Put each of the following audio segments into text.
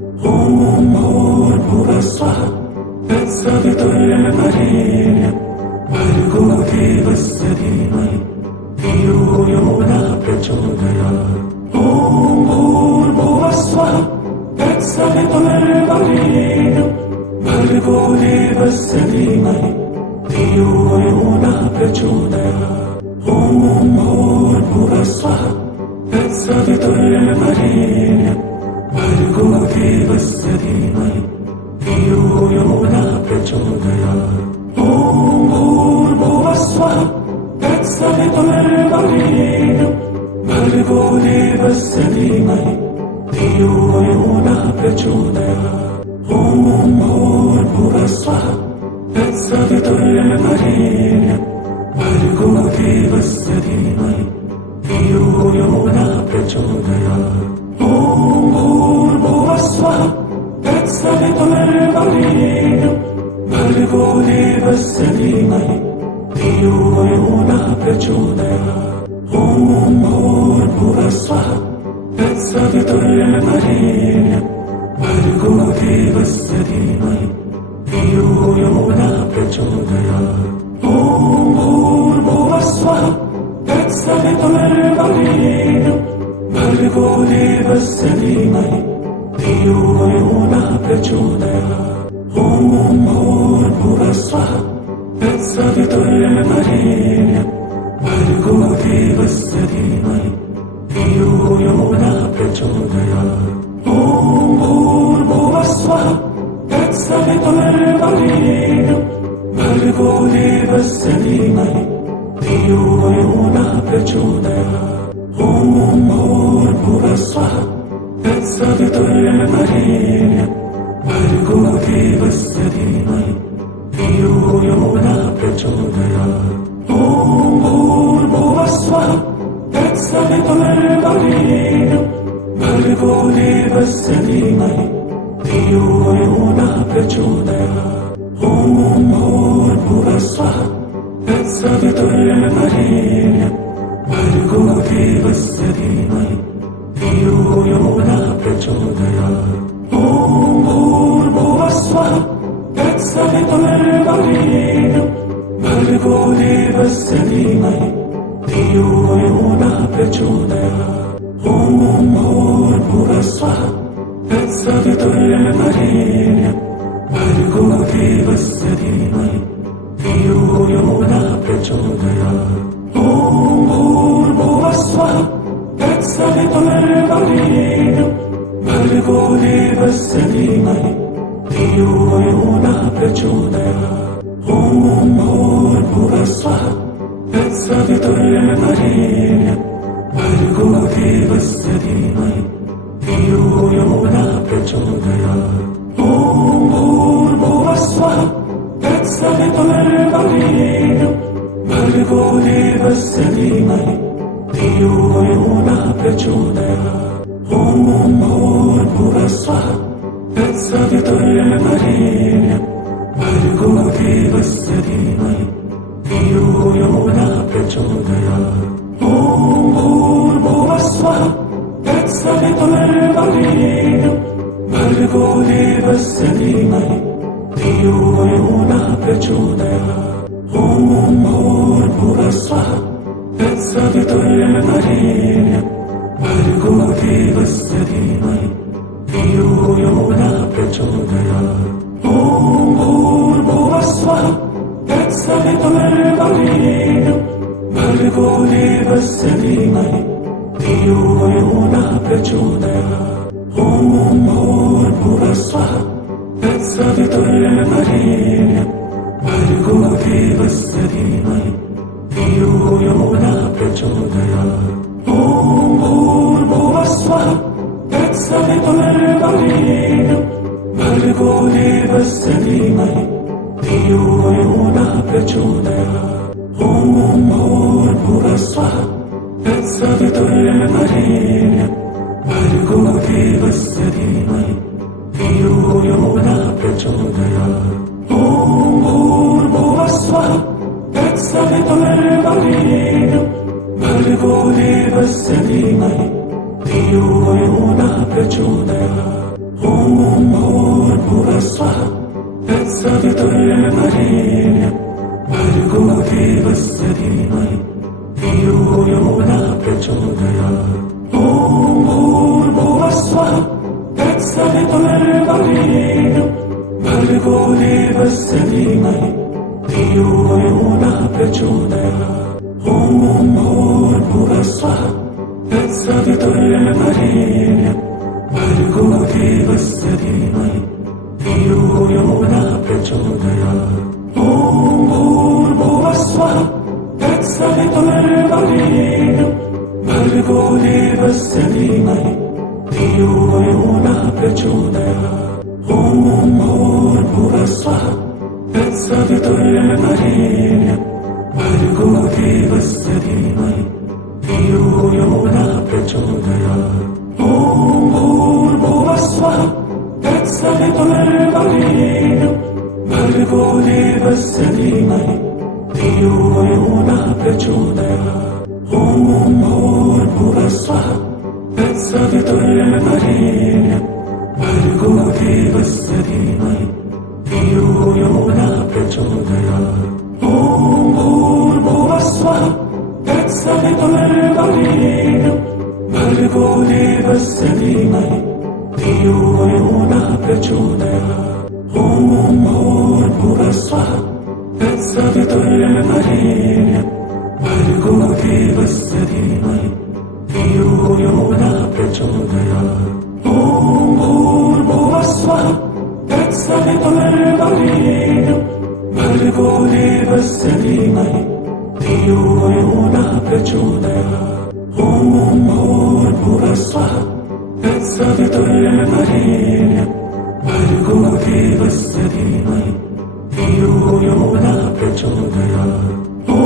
ॐ भूर्भुवस्वः तत्सवितुर्वरेण्यं भर्गो देवस्य धीमहि धियो यो नः प्रचोदयात्। ॐ भूर्भुवस्वः तत्सवितुर्वरेण्यं भर्गो देवस्य धीमहि धियो यो नः प्रचोदयात्। ॐ भूर्भुवस्वः तत्सवितुर्वरेण्यं भर्गो देवस्य धीमहि धियो यो नः प्रचोदयात्। ॐ भूर्भुवस्वः तत्सवितुर्वरेण्यं भर्गो देवस्य धीमहि धियो यो नः प्रचोदयात्। ॐ भूर्भुवस्वः तत्सवितुर्वरेण्यं भर्गो देवस्य धीमहि धियो यो नः प्रचोदयात्। ॐ भूर्भुवस्वः तत्सवितुर्वरेण्यं भर्गो देवस्य धीमहि धियो यो नः प्रचोदयात्। ॐ भूर्भुवस्वः तत्सवितुर्वरेण्यं भर्गो देवस्य धीमहि धियो यो नः प्रचोदयात्। ॐ भूर्भुवस्वः तत्सवितुर्वरेण्यं भर्गो देवस्य धीमहि धियो यो नः प्रचोदयात्। ॐ भूर्भुवस्वः तत्सवितुर्वरेण्यं भर्गो देवस्य धीमहि धियो यो नः प्रचोदयात्। ॐ भूर्भुवस्वः तत्सवितुर्वरेण्यं भर्गो देवस्य धीमहि धियो यो नः प्रचोदयात्। ॐ भूर्भुवस्वः तत्सवितुर्वरेण्यं भर्गो देवस्य धीमहि धियो यो नः प्रचोदयात्। ॐ भूर्भुवस्वः तत्सवितुर्वरेण्यं भर्गो देवस्य धीमहि धियो यो नः प्रचोदयात्। ॐ भूर्भुवस्वः तत्सवितुर्वरेण्यं भर्गो देवस्य धीमहि धियो यो नः प्रचोदयात्। ॐ भूर्भुवस्वः तत्सवितुर्वरेण्यं भर्गो देवस्य धीमहि धियो यो नः प्रचोदयात्। ॐ भूर्भुवस्वः तत्सवितुर्वरेण्यं भर्गो देवस्य धीमहि धियो यो नः प्रचोदयात्। ॐ भूर्भुवस्वः तत्सवितुर्वरेण्यं भर्गो देवस्य धीमहि धियो यो नः प्रचोदयात्। ॐ भूर्भुवस्वः तत्सवितुर्वरेण्यं भर्गो देवस्य धीमहि धियो यो नः प्रचोदयात्। ॐ भूर्भुवस्वः तत्सवितुर्वरेण्यं भर्गो देवस्य धीमहि धियो यो नः प्रचोदयात्। ॐ भूर्भुवस्वः तत्सवितुर्वरेण्यं भर्गो देवस्य धीमहि धियो यो नः प्रचोदयात्। ॐ भूर्भुवस्वः तत्सवितुर्वरेण्यं भर्गो देवस्य धीमहि धियो यो नः प्रचोदयात्। ॐ भूर्भुवस्वः तत्सवितुर्वरेण्यं भर्गो देवस्य धीमहि धियो यो नः प्रचोदयात्। ॐ भूर्भुवस्वः तत्सवितुर्वरेण्यं भर्गो देवस्य धीमहि धियो यो नः प्रचोदयात्। ॐ भूर्भुवस्वः तत्सवितुर्वरेण्यं भर्गो देवस्य धीमहि धियो यो नः प्रचोदयात्। ॐ भूर्भुवस्वः तत्सवितुर्वरेण्यं भर्गो देवस्य धीमहि धियो यो नः प्रचोदयात्। ॐ भूर्भुवस्वः तत्सवितुर्वरेण्यं भर्गो देवस्य धीमहि धियो यो नः प्रचोदयात्। ॐ भूर्भुवस्वः तत्सवितुर्वरेण्यं भर्गो देवस्य धीमहि धियो यो नः प्रचोदयात्। ॐ भूर्भुवस्वः तत्सवितुर्वरेण्यं भर्गो देवस्य धीमहि धियो यो नः प्रचोदयात् ॐ भूर्भुवस्वः तत्सवितुर्वरेण्यं भर्गो देवस्य धीमहि धियो यो नः प्रचोदयात् ॐ भूर्भुवस्वः तत्सवितुर्वरेण्यं भर्गो देवस्य धीमहि धियो यो नः प्रचोदयात् ॐ भूर्भुवस्वः तत्सवितुर्वरेण्यं भर्गो देवस्य धीमहि धियो यो नः प्रचोदयात् ॐ भूर्भुवस्वः तत्सवितुर्वरेण्यं भर्गो देवस्य धीमहि धियो यो नः प्रचोदयात् ॐ भूर्भुवस्वः तत्सवितुर्वरेण्यं भर्गो देवस्य धीमहि धियो यो नः प्रचोदयात् ॐ भूर्भुवस्वः तत्सवितुर्वरेण्यं भर्गो देवस्य धीमहि धियो यो नः प्रचोदयात् ॐ भूर्भुवस्वः तत्सवितुर्वरेण्यं भर्गो देवस्य धीमहि धियो यो नः प्रचोदयात् ॐ भूर्भुवस्वः तत्सवितुर्वरेण्यं भर्गो देवस्य धीमहि धियो यो नः प्रचोदयात् ॐ भूर्भुवस्वः तत्सवितुर्वरेण्यं भर्गो देवस्य धीमहि धियो यो नः प्रचोदयात् ॐ भूर्भुवस्वः तत्सवितुर्वरेण्यं भर्गो देवस्य धीमहि धियो यो नः प्रचोदयात् ॐ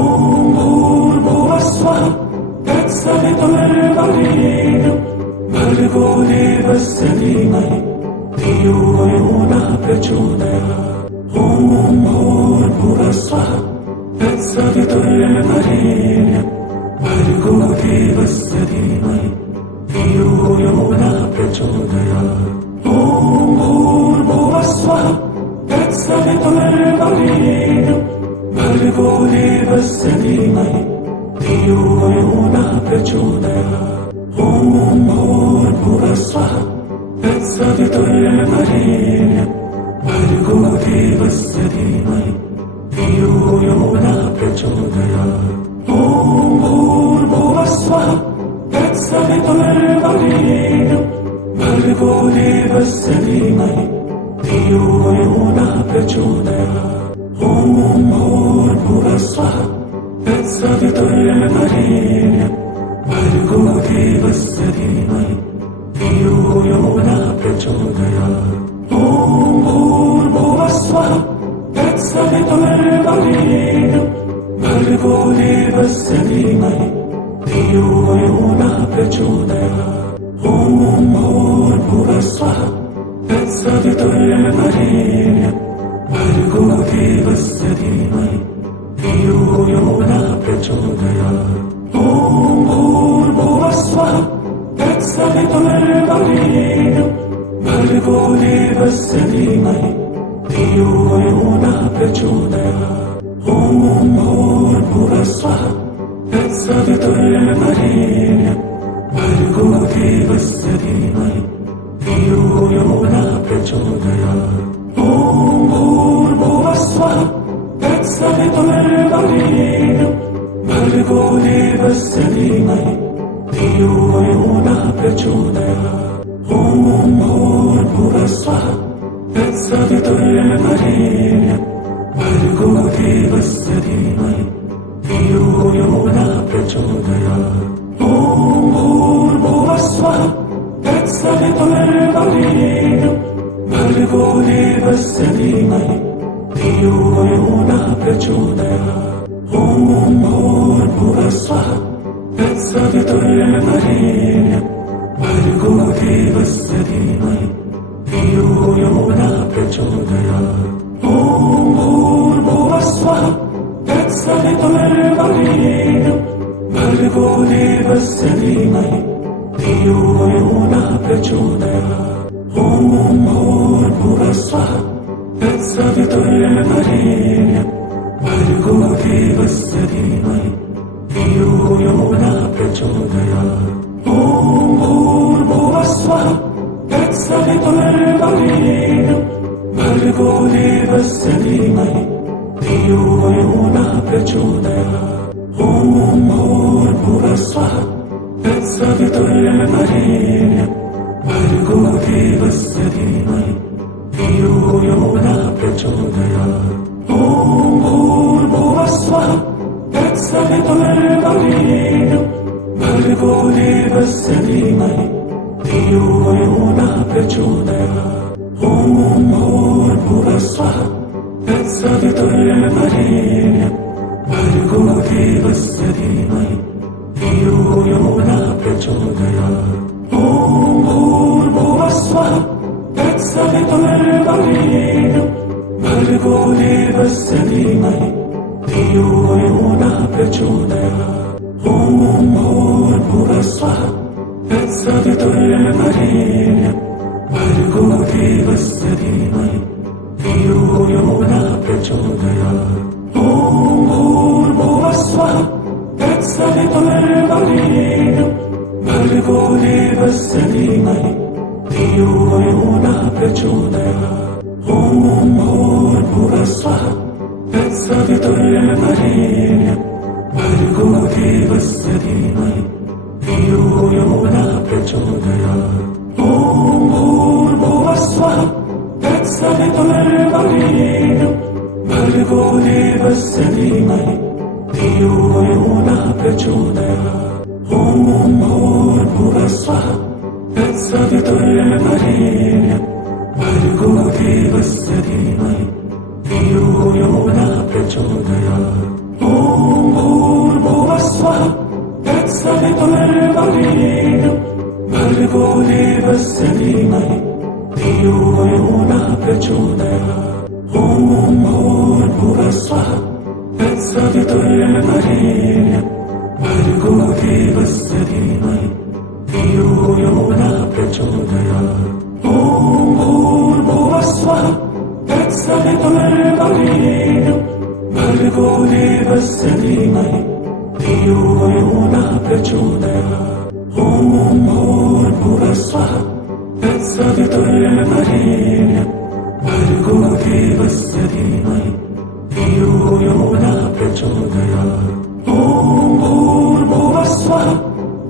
भूर्भुवस्वः तत्सवितुर्वरेण्यं भर्गो देवस्य धीमहि धियो यो नः प्रचोदयात् ॐ भूर्भुवस्वः तत्सवितुर्वरेण्यं भर्गो देवस्य धीमहि धियो यो नः प्रचोदयात् ॐ भूर्भुवस्वः तत्सवितुर्वरेण्यं भर्गो देवस्य धीमहि धियो यो नः प्रचोदयात् ॐ भूर्भुवस्वः तत्सवितुर्वरेण्यं भर्गो देवस्य धीमहि धियो यो नः प्रचोदयात् ॐ भूर्भुवस्वः तत्सवितुर्वरेण्यं भर्गो देवस्य धीमहि धियो यो नः प्रचोदयात् ॐ भूर्भुवस्वः तत्सवितुर्वरेण्यं भर्गो देवस्य धीमहि धियो यो नः प्रचोदयात् ॐ भूर्भुवस्वः तत्सवितुर्वरेण्यं भर्गो देवस्य धीमहि धियो यो नः प्रचोदयात् ॐ भूर्भुवस्वः तत्सवितुर्वरेण्यं भर्गो देवस्य धीमहि धियो यो नः प्रचोदयात् ॐ भूर्भुवस्वः तत्सवितुर्वरेण्यं भर्गो देवस्य धीमहि धियो यो नः प्रचोदयात् ॐ भूर्भुवस्वः तत्सवितुर्वरेण्यं भर्गो देवस्य धीमहि धियो यो नः प्रचोदयात् ॐ भूर्भुवस्वः तत्सवितुर्वरेण्यं भर्गो देवस्य धीमहि धियो यो नः प्रचोदयात् ॐ भूर्भुवस्वः तत्सवितुर्वरेण्यं भर्गो देवस्य धीमहि धियो यो नः प्रचोदयात् ॐ भूर्भुवस्वः तत्सवितुर्वरेण्यं भर्गो देवस्य धीमहि धियो यो नः प्रचोदयात् ॐ भूर्भुवस्वः तत्सवितुर्वरेण्यं भर्गो देवस्य धीमहि धियो यो नः प्रचोदयात् ॐ भूर्भुवस्वः तत्सवितुर्वरेण्यं भर्गो देवस्य धीमहि धियो यो नः प्रचोदयात् ॐ ॐ भूर्भुवस्वः तत्सवितुर्वरेण्यं भर्गो देवस्य धीमहि धियो यो नः प्रचोदयात् ॐ भूर्भुवस्वः तत्सवितुर्वरेण्यं भर्गो देवस्य धीमहि धियो यो नः प्रचोदयात् ॐ भूर्भुवस्वः तत्सवितुर्वरेण्यं भर्गो देवस्य धीमहि धियो यो नः प्रचोदयात् ॐ भूर्भुवस्वः तत्सवितुर्वरेण्यं भर्गो देवस्य धीमहि धियो यो नः प्रचोदयात् ॐ भूर्भुवस्वः तत्सवितुर्वरेण्यं भर्गो देवस्य धीमहि धियो यो नः प्रचोदयात् ॐ भूर्भुवस्वः तत्सवितुर्वरेण्यं भर्गो देवस्य धीमहि धियो यो नः प्रचोदयात् ॐ भूर्भुवस्वः तत्सवितुर्वरेण्यं भर्गो देवस्य धीमहि धियो यो नः प्रचोदयात् ॐ भूर्भुवस्वः तत्सवितुर्वरेण्यं भर्गो देवस्य धीमहि धियो यो नः प्रचोदयात् ॐ भूर्भुवस्वः तत्सवितुर्वरेण्यं भर्गो देवस्य धीमहि धियो यो नः प्रचोदयात् ॐ भूर्भुवस्वः तत्सवितुर्वरेण्यं भर्गो देवस्य धीमहि धियो यो नः प्रचोदयात् ॐ भूर्भुवस्वः तत्सवितुर्वरेण्यं भर्गो देवस्य धीमहि धियो यो नः प्रचोदयात् ॐ भूर्भुवस्वः तत्सवितुर्वरेण्यं भर्गो देवस्य धीमहि धियो यो नः प्रचोदयात् ॐ भूर्भुवस्वः तत्सवितुर्वरेण्यं भर्गो देवस्य धीमहि धियो यो नः प्रचोदयात् ॐ भूर्भुवस्वः तत्सवितुर्वरेण्यं भर्गो देवस्य धीमहि धियो यो नः प्रचोदयात् ॐ भूर्भुवस्वः तत्सवितुर्वरेण्यं भर्गो देवस्य धीमहि धियो यो नः प्रचोदयात् ॐ भूर्भुवस्वः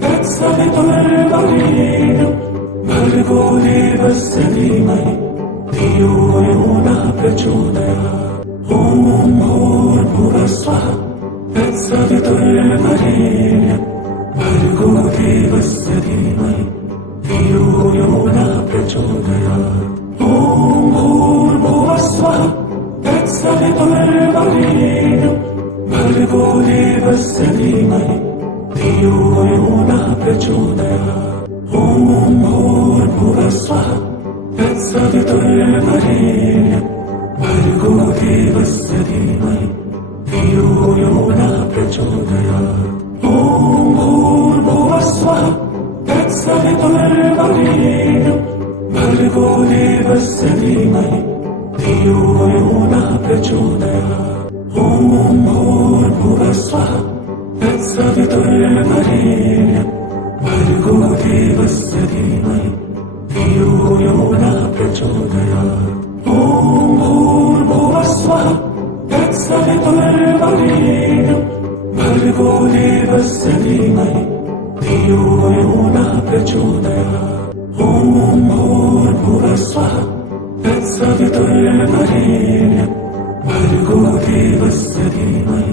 तत्सवितुर्वरेण्यं भर्गो देवस्य धीमहि धियो यो नः प्रचोदयात् ॐ भूर्भुवस्वः तत्सवितुर्वरेण्यं भर्गो देवस्य धीमहि धियो यो नः प्रचोदयात् ॐ भूर्भुवस्वः तत्सवितुर्वरेण्यं भर्गो देवस्य धीमहि धियो यो नः प्रचोदयात् ॐ भूर्भुवस्वः तत्सवितुर्वरेण्यं भर्गो देवस्य धीमहि धियो यो नः प्रचोदयात् ॐ भूर्भुवस्वः तत्सवितुर्वरेण्यं भर्गो देवस्य धीमहि धियो यो नः प्रचोदयात् ॐ भूर्भुवस्वः तत्सवितुर्वरेण्यं भर्गो देवस्य धीमहि धियो यो नः प्रचोदयात् ॐ भूर्भुवस्वः तत्सवितुर्वरेण्यं भर्गो देवस्य धीमहि धियो यो नः प्रचोदयात् ॐ भूर्भुवस्वः तत्सवितुर्वरेण्यं भर्गो देवस्य धीमहि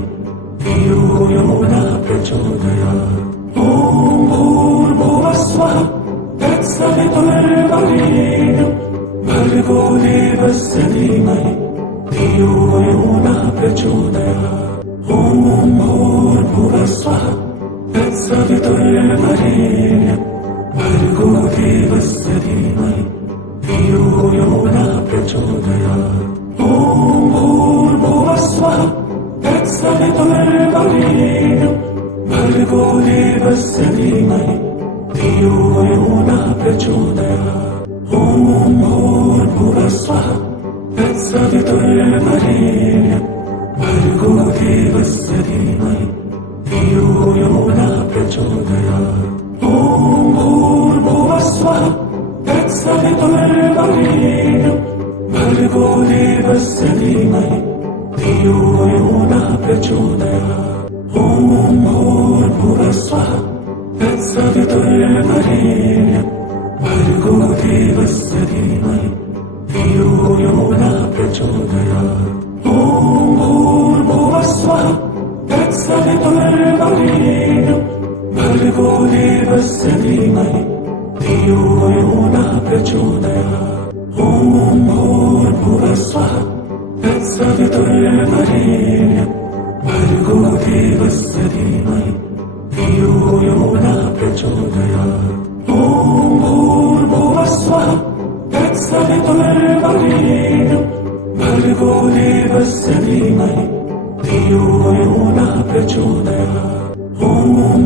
धियो यो नः प्रचोदयात् ॐ भूर्भुवस्वः तत्सवितुर्वरेण्यं भर्गो देवस्य धीमहि धियो यो नः प्रचोदयात् ॐ भूर्भुवस्वः तत्सवितुर्वरेण्यं भर्गो देवस्य धीमहि धियो यो नः प्रचोदयात् ॐ भूर्भुवस्वः तत्सवितुर्वरेण्यं भर्गो देवस्य धीमहि धियो यो नः प्रचोदयात् ॐ ॐ भूर्भुवस्वः तत्सवितुर्वरेण्यं भर्गो देवस्य धीमहि धियो यो नः प्रचोदयात् ॐ भूर्भुवस्वः तत्सवितुर्वरेण्यं भर्गो देवस्य धीमहि धियो यो नः प्रचोदयात् ॐ भूर्भुवस्वः तत्सवितुर्वरेण्यं भर्गो देवस्य धीमहि धियो यो नः प्रचोदयात् ॐ भूर्भुवस्वः तत्सवितुर्वरेण्यं भर्गो देवस्य धीमहि धियो यो नः प्रचोदयात् ॐ भूर्भुवस्वः तत्सवितुर्वरेण्यं भर्गो देवस्य धीमहि धियो यो नः प्रचोदयात् ॐ भूर्भुवस्वः तत्सवितुर्वरेण्यं भर्गो देवस्य धीमहि धियो यो नः प्रचोदयात् ॐ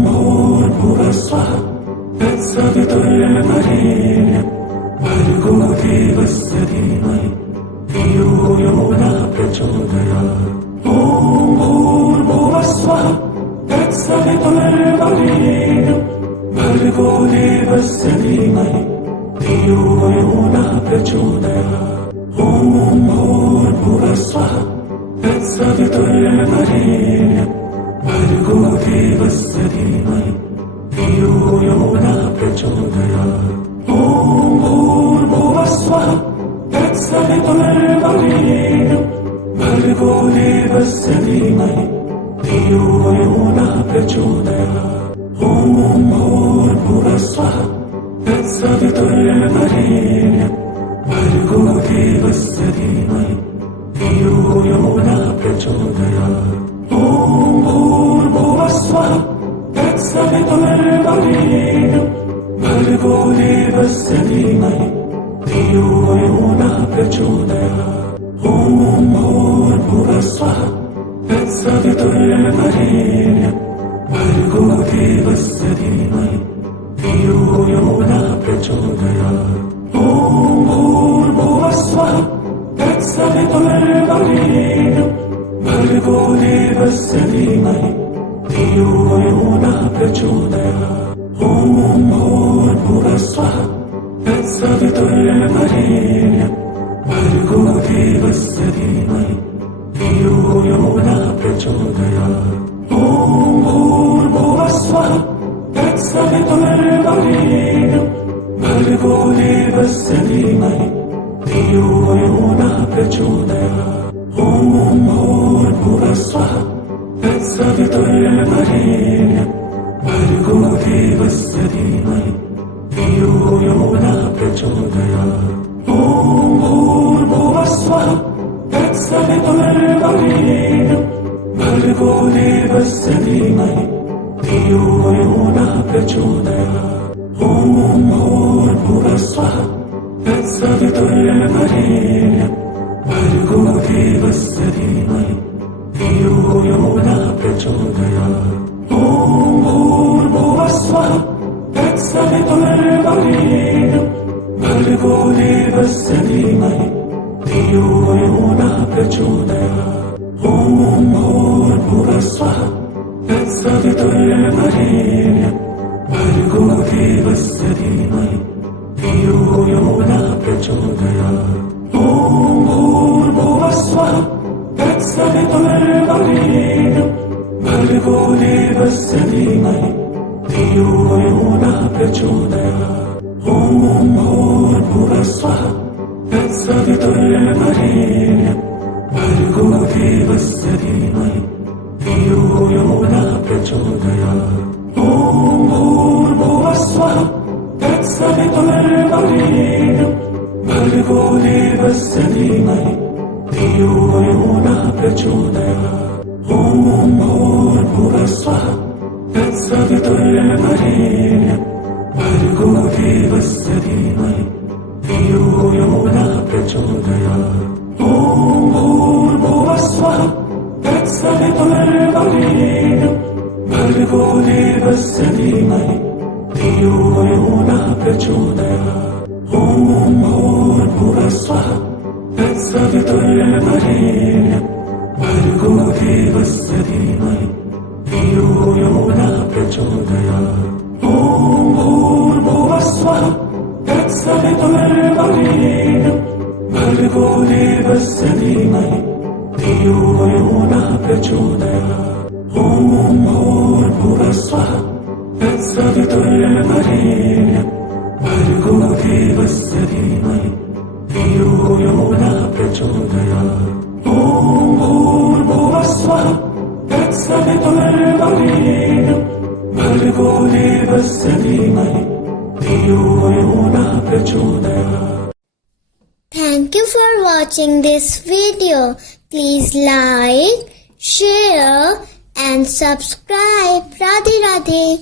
भूर्भुवस्वः तत्सवितुर्वरेण्यं भर्गो देवस्य धीमहि धियो यो नः प्रचोदयात् ॐ भूर्भुवस्वः तत्सवितुर्वरेण्यं भर्गो देवस्य धीमहि धियो यो नः प्रचोदयात् ॐ भूर्भुवस्वः तत्सवितुर्वरेण्यं भर्गो देवस्य धीमहि धियो यो नः प्रचोदयात् ॐ भूर्भुवस्वः तत्सवितुर्वरेण्यं भर्गो देवस्य धीमहि धियो यो नः प्रचोदयात् ॐ भूर्भुवस्वः तत्सवितुर्वरेण्यं भर्गो देवस्य धीमहि धियो यो नः प्रचोदयात् ॐ भूर्भुवस्वः तत्सवितुर्वरेण्यं भर्गो देवस्य धीमहि धियो यो नः प्रचोदयात् ॐ भूर्भुवस्वः तत्सवितुर्वरेण्यं भर्गो देवस्य धीमहि धियो यो नः प्रचोदयात् ॐ भूर्भुवस्वः तत्सवितुर्वरेण्यं भर्गो देवस्य धीमहि धियो यो नः प्रचोदयात् ॐ भूर्भुवस्वः तत्सवितुर्वरेण्यं भर्गो देवस्य धीमहि धियो यो नः प्रचोदयात् ॐ भूर्भुवस्वः तत्सवितुर्वरेण्यं भर्गो देवस्य धीमहि धियो यो नः प्रचोदयात् ॐ भूर्भुवस्वः तत्सवितुर्वरेण्यं भर्गो देवस्य धीमहि धियो यो नः प्रचोदयात् ॐ भूर्भुवस्वः तत्सवितुर्वरेण्यं भर्गो देवस्य धीमहि धियो यो नः प्रचोदयात् ॐ भूर्भुवस्वः तत्सवितुर्वरेण्यं भर्गो देवस्य धीमहि धियो यो नः प्रचोदयात् ॐ भूर्भुवस्वः तत्सवितुर्वरेण्यं भर्गो देवस्य धीमहि धियो यो नः प्रचोदयात् ॐ भूर्भुवस्वः तत्सवितुर्वरेण्यं भर्गो देवस्य धीमहि धियो यो नः प्रचोदयात् ॐ भूर्भुवस्वः तत्सवितुर्वरेण्यं भर्गो देवस्य धीमहि धियो यो नः प्रचोदयात् ॐ भूर्भुवस्वः तत्सवितुर्वरेण्यं भर्गो देवस्य धीमहि धियो यो नः प्रचोदयात् ॐ भूर्भुवस्वः तत्सवितुर्वरेण्यं भर्गो देवस्य धीमहि धियो यो नः प्रचोदयात् ॐ भूर्भुवस्वः तत्सवितुर्वरेण्यं भर्गो देवस्य धीमहि धियो यो नः प्रचोदयात् ॐ भूर्भुवस्वः तत्सवितुर्वरेण्यं भर्गो देवस्य धीमहि धियो यो नः प्रचोदयात् ॐ ॐ भूर्भुवस्वः तत्सवितुर्वरेण्यं भर्गो देवस्य धीमहि धियो यो नः प्रचोदयात् ॐ भूर्भुवस्वः तत्सवितुर्वरेण्यं भर्गो देवस्य धीमहि धियो यो नः प्रचोदयात् ॐ भूर्भुवस्वः तत्सवितुर्वरेण्यं भर्गो देवस्य धीमहि धियो यो नः प्रचोदयात् ॐ भूर्भुवस्वः तत्सवितुर्वरेण्यं भर्गो देवस्य धीमहि धियो यो नः प्रचोदयात् Thank you for watching this video. Please like, share and subscribe. Radhe Radhe.